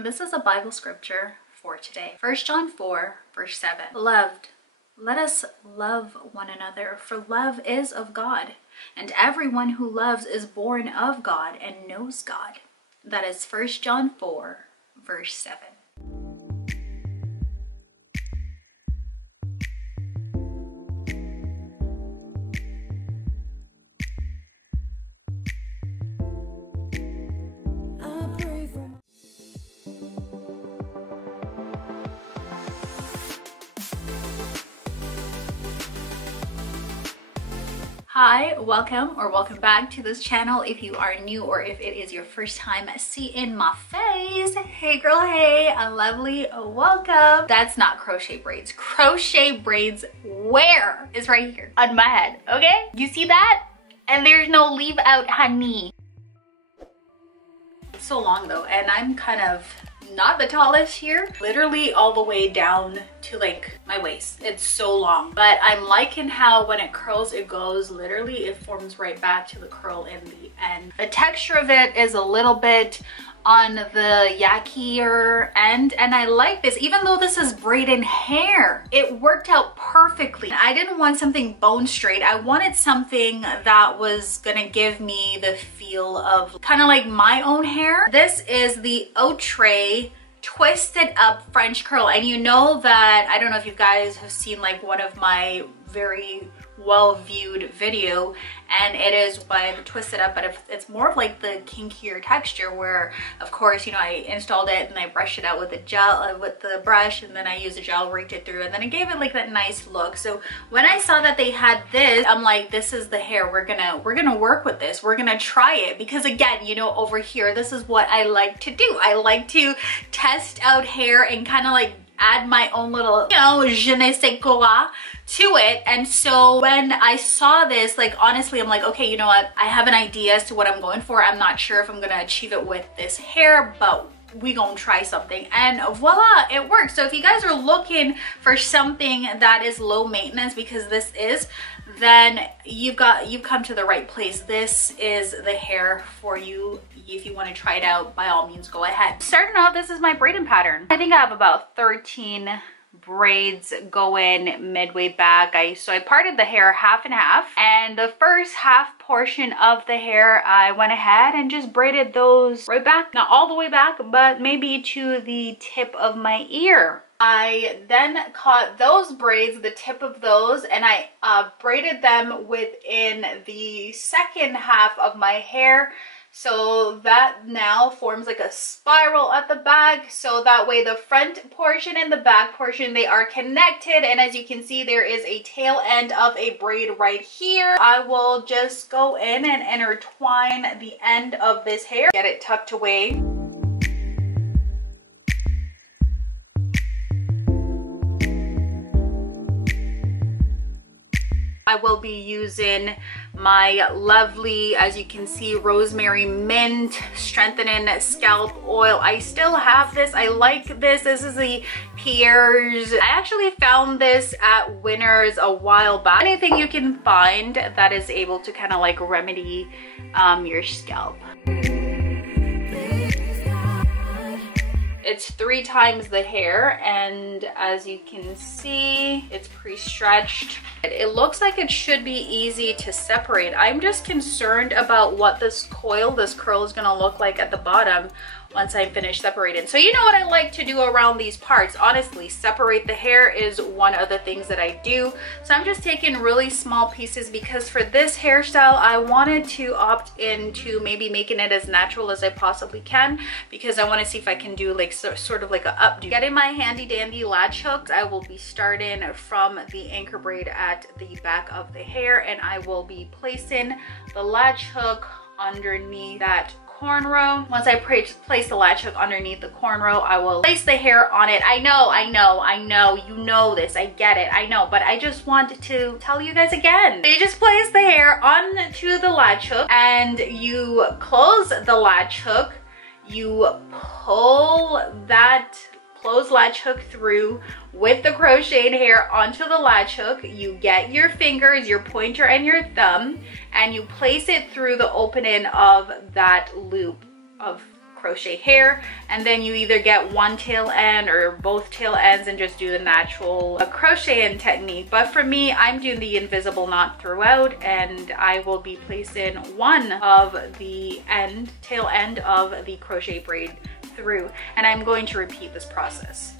This is a Bible scripture for today. 1 John 4, verse 7. Beloved, let us love one another, for love is of God, and everyone who loves is born of God and knows God. That is 1 John 4, verse 7. Hi, welcome back to this channel if you are new or if it is your first time seeing my face. Hey girl, hey, a lovely welcome. That's not crochet braids. Crochet braids where is right here on my head, okay? You see that? And there's no leave out, honey. It's so long though, and I'm kind of not the tallest here, literally all the way down to like my waist. It's so long, but I'm liking how when it curls, it goes literally, it forms right back to the curl in the end. The texture of it is a little bit on the yuckier end, and I like this. Even though this is braided hair, it worked out perfectly. I didn't want something bone straight. I wanted something that was gonna give me the feel of kind of like my own hair. This is the Outre twisted up French curl, and you know that, I don't know if you guys have seen like one of my very well viewed video, and it is by the twisted up, but it's more of like the kinkier texture where of course, you know, I installed it and I brushed it out with the gel with the brush, and then I used the gel, raked it through, and then it gave it like that nice look. So when I saw that they had this, I'm like, this is the hair. We're gonna work with this. We're gonna try it, because again, you know, over here, this is what I like to do. I like to test out hair and kind of like add my own little, you know, je ne sais quoi to it. And so when I saw this, like honestly, I'm like, okay, you know what? I have an idea as to what I'm going for. I'm not sure if I'm gonna achieve it with this hair, but we gonna try something, and voila, it works. So if you guys are looking for something that is low maintenance, because this is, then you've come to the right place. This is the hair for you. If you want to try it out, by all means, go ahead. Starting out, this is my braiding pattern. I think I have about 13 braids going midway back. So I parted the hair half and half, and the first half portion of the hair, I went ahead and just braided those right back. Not all the way back, but maybe to the tip of my ear. I then caught those braids, the tip of those, and I braided them within the second half of my hair. So that now forms like a spiral at the back. So that way the front portion and the back portion, they are connected. And as you can see, there is a tail end of a braid right here. I will just go in and intertwine the end of this hair, get it tucked away. I will be using my lovely, as you can see, rosemary mint strengthening scalp oil. I still have this. I like this. This is the Pierre's. I actually found this at Winners a while back. Anything you can find that is able to kind of like remedy your scalp. It's 3 times the hair, and as you can see, it's pre-stretched. It looks like it should be easy to separate. I'm just concerned about what this curl is gonna look like at the bottom once I finish separating. So you know what I like to do around these parts, honestly, separate the hair is one of the things that I do. So I'm just taking really small pieces, because for this hairstyle, I wanted to opt into maybe making it as natural as I possibly can, because I want to see if I can do like sort of like a updo. Getting my handy dandy latch hooks, I will be starting from the anchor braid at the back of the hair, and I will be placing the latch hook underneath that cornrow. Once I place the latch hook underneath the cornrow, I will place the hair on it. I know, you know this, I get it, I know, but I just wanted to tell you guys again. So you just place the hair onto the latch hook, and you close the latch hook, you pull that closed latch hook through with the crocheted hair onto the latch hook. You get your fingers, your pointer and your thumb, and you place it through the opening of that loop of crochet hair, and then you either get one tail end or both tail ends and just do the natural crochet in technique. But for me, I'm doing the invisible knot throughout, and I will be placing one of the tail end of the crochet braid through, and I'm going to repeat this process.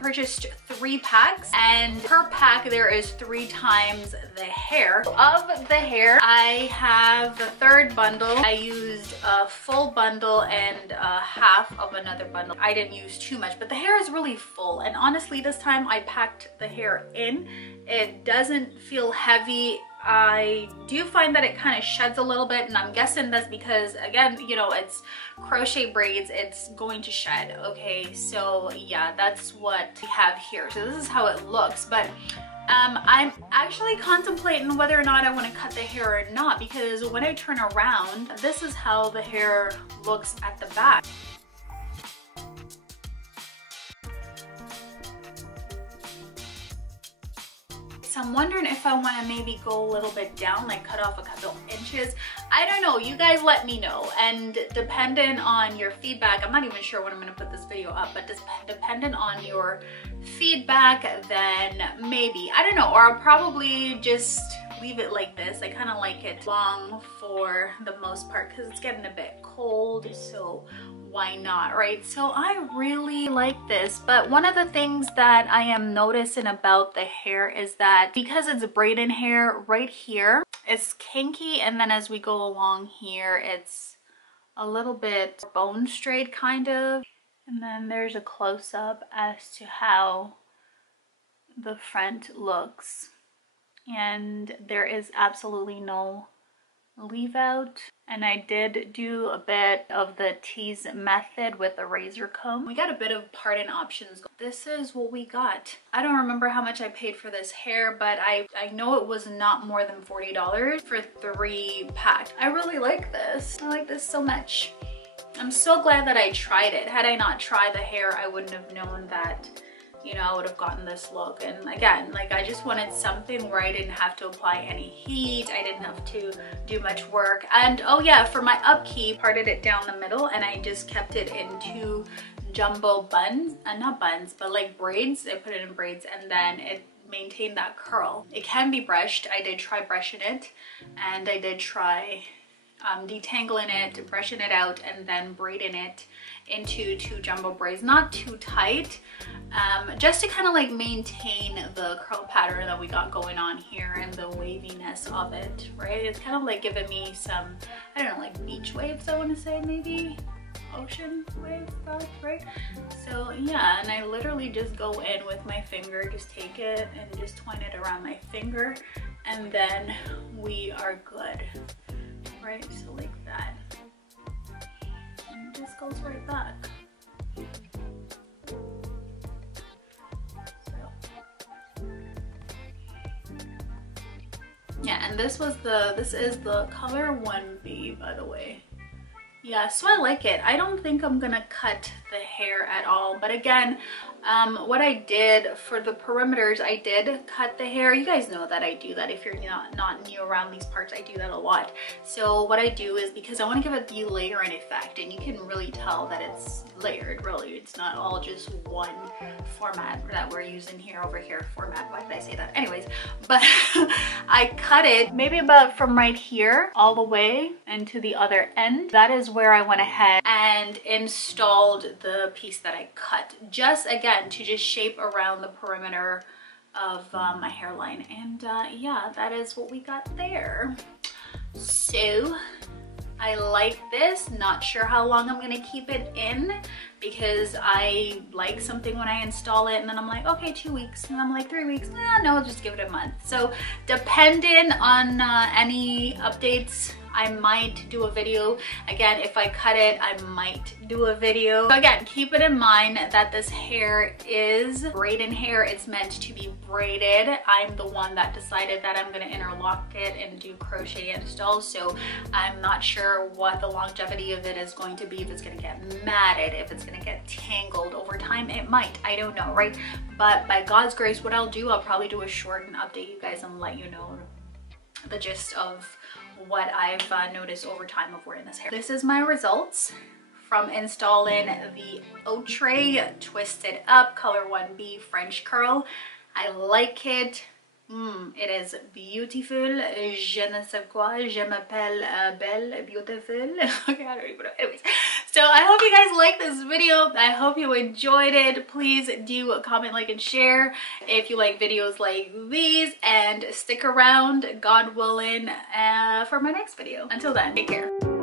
Purchased 3 packs, and per pack there is 3 times the hair. Of the hair, I have the 3rd bundle. I used a full bundle and half of another bundle. I didn't use too much, but the hair is really full, and honestly this time I packed the hair in. It doesn't feel heavy. I do find that it kind of sheds a little bit, and I'm guessing that's because, again, you know, it's crochet braids, it's going to shed. Okay, so yeah, that's what we have here. So this is how it looks, but I'm actually contemplating whether or not I want to cut the hair or not, because when I turn around, this is how the hair looks at the back. So I'm wondering if I want to maybe go a little bit down, like cut off a couple inches. I don't know, you guys let me know, and dependent on your feedback, I'm not even sure when I'm going to put this video up, but dependent on your feedback, then maybe, I don't know, or I'll probably just leave it like this. I kind of like it long for the most part because it's getting a bit cold, so why not, right? So I really like this, but one of the things that I am noticing about the hair is that because it's braiding hair, right here it's kinky, and then as we go along here it's a little bit bone straight kind of, and then there's a close-up as to how the front looks, and there is absolutely no leave out. And I did do a bit of the tease method with a razor comb. We got a bit of parting options. This is what we got. I don't remember how much I paid for this hair, but I know it was not more than $40 for 3 packs. I really like this. I like this so much. I'm so glad that I tried it. Had I not tried the hair, I wouldn't have known that, you know, I would have gotten this look. And again, like, I just wanted something where I didn't have to apply any heat. I didn't have to do much work. And oh yeah, for my upkeep, parted it down the middle and I just kept it in 2 jumbo buns, not buns, but like braids. I put it in braids and then it maintained that curl. It can be brushed. I did try brushing it and I did try detangling it, brushing it out, and then braiding it into 2 jumbo braids. Not too tight, just to kind of like maintain the curl pattern that we got going on here and the waviness of it, right? It's kind of like giving me some, I don't know, like beach waves, I want to say, maybe ocean wave stuff, right? So yeah, and I literally just go in with my finger, just take it and just twine it around my finger, and then we are good. Right, so like that, and it just goes right back. So yeah, and this is the color 1B, by the way. Yeah, so I like it. I don't think I'm gonna cut the hair at all, but again, what I did for the perimeters, I did cut the hair. You guys know that I do that. If you're not new around these parts, I do that a lot. So what I do is, because I want to give it the layering effect, and you can really tell that it's layered, really. It's not all just one format that we're using here, over here format. Why did I say that? Anyways, but I cut it maybe about from right here all the way and to the other end. That is where I went ahead and installed the piece that I cut, just again to just shape around the perimeter of my hairline. And yeah, that is what we got there. So I like this. Not sure how long I'm gonna keep it in, because I like something when I install it and then I'm like, okay, 2 weeks, and I'm like 3 weeks, no, I'll just give it a month. So depending on any updates, I might do a video. Again, if I cut it, I might do a video. So again, keep it in mind that this hair is braiding hair. It's meant to be braided. I'm the one that decided that I'm gonna interlock it and do crochet installs. So I'm not sure what the longevity of it is going to be. If it's gonna get matted, if it's gonna get tangled over time, it might, I don't know, right? But by God's grace, what I'll do, I'll probably do a short and update you guys and let you know the gist of what I've noticed over time of wearing this hair. This is my results from installing the Outre Twisted Up Color 1B French Curl. I like it. It is beautiful. Je ne sais quoi. Je m'appelle belle, beautiful. Okay, I don't even know. Anyways, so I hope you guys like this video. I hope you enjoyed it. Please do comment, like, and share if you like videos like these, and stick around, God willing, for my next video. Until then, take care.